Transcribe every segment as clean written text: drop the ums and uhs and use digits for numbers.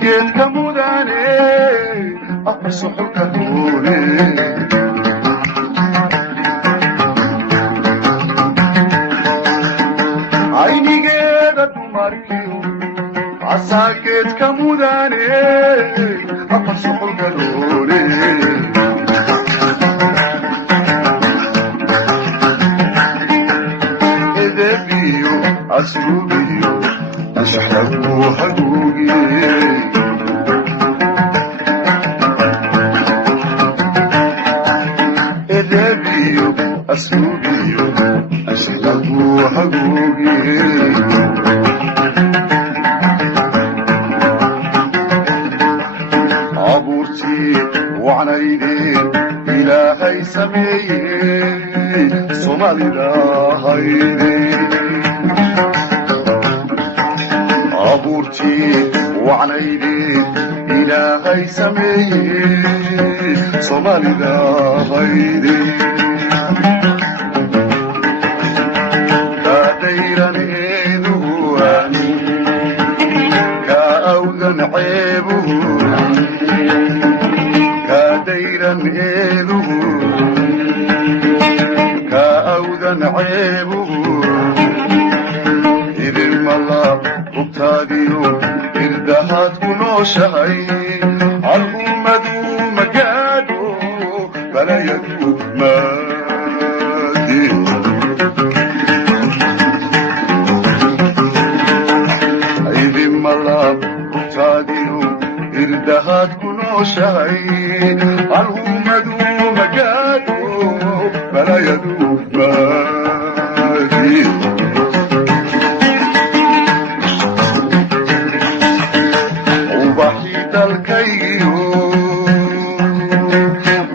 geed ka mudane afar suxulka doone aynigeeda dumarkiyo asaa geed ka mudane afar suxulka doone edebiyo aslubiyo ashxlagu haguugiye edebiyo aslubiyo ashxlagu haguugiye abuurtii wacnaydeen ilaahay sameeyey soomaalida haydeen abuurtii wacnaydeen ilaahay sameeyey soomaalida haydeen kaadayran eeduhuani ka awdan ceebuhu kaadayran eeduhu ka awdan ceebuhu idin malaab hubtaadiyo irdahaad ku nooshahay alhummadu magaadho balayadu maadi idin malaab hubtaadiyo irdahaad ku nooshahay alhummadu magaadho balayadu maadi dalkaygiyo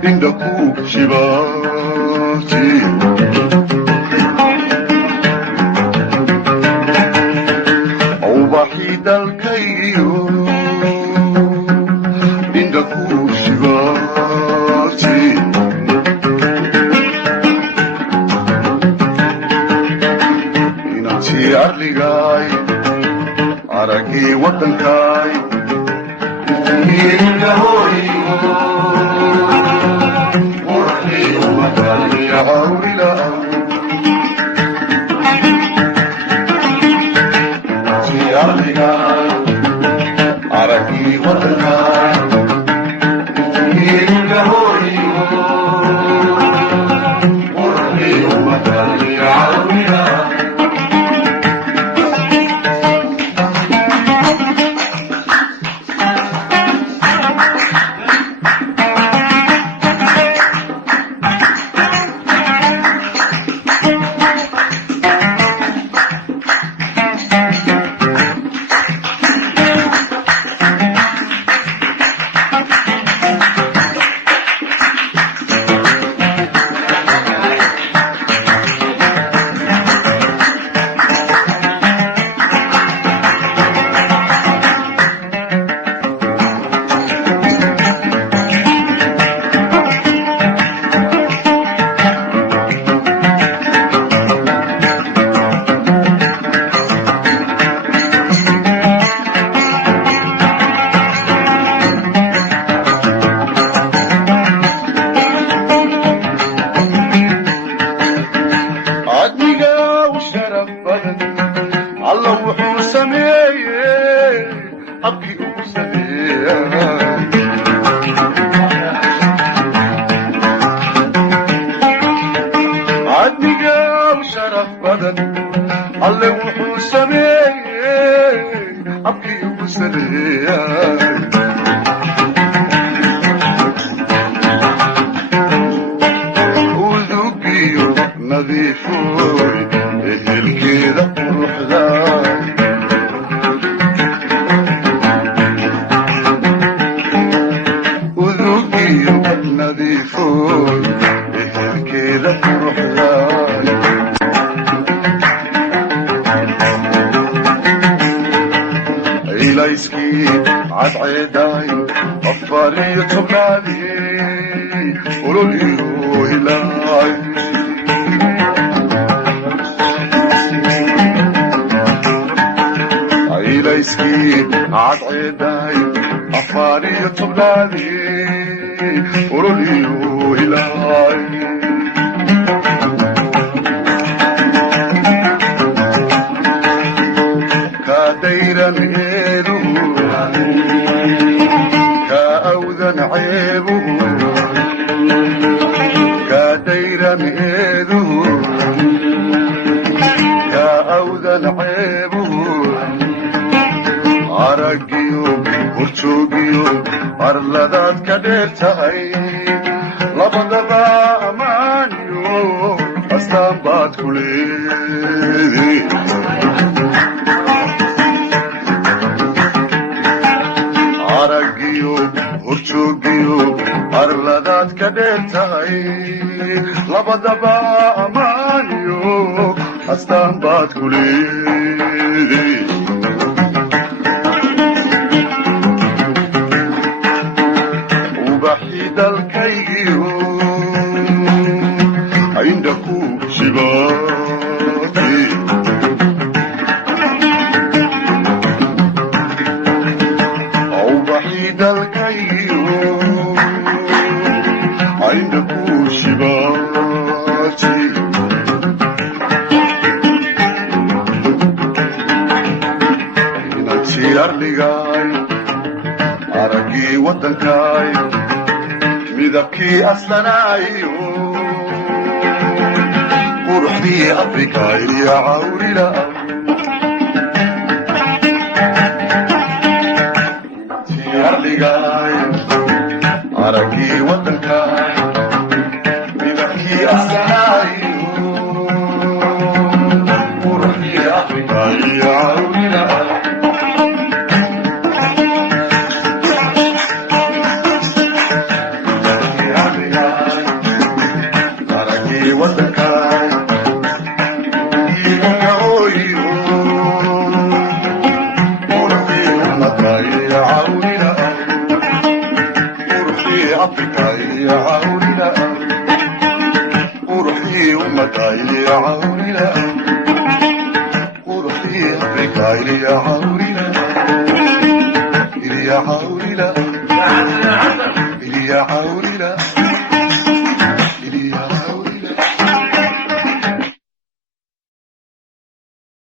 indhaku shibaati ubaxii dalkaygiyo indhaku shibaati inantii arligaay aragii waddankaay عرقي وطنها ورحي ومثل عونها الله وحو سميه حقي وسميه عدني قام شرف بدن الله وحو سميه حقي وسميه وذوقي نظيفوي اهل كذا روح ذاي وذوقي نظيفوي اهل كذا روح ذاي إليسكي عد عيداي أفاري تمالي قولوا لي إلهي مسكين عضعداي أفاري تبلادي ورولي وهلاي كاديرا ميدو كأوذن عيبو كاديرا ميدو كأوذن عيبو عرقيو ورشوقيو أرلدات كديرتاي لبضبا أمانيو أستنبات كليدي عرقيو ورشوقيو أرلدات كديرتاي لبضبا أمانيو أستنبات كليدي وبحيد الكيو عندكو شباكي وبحيد الكيو عندكو شباكي نتشير لغاي عرقي ودنكاي midabkii aslanaayo quruxdii afrika iyo cawrila arligaay aragii wadankaay midabkii aslanaayo quruxdii afrika iyo cawrila يا عورنا وروحي ومتاي يا عورنا وروحي أفريقاي يا عورنا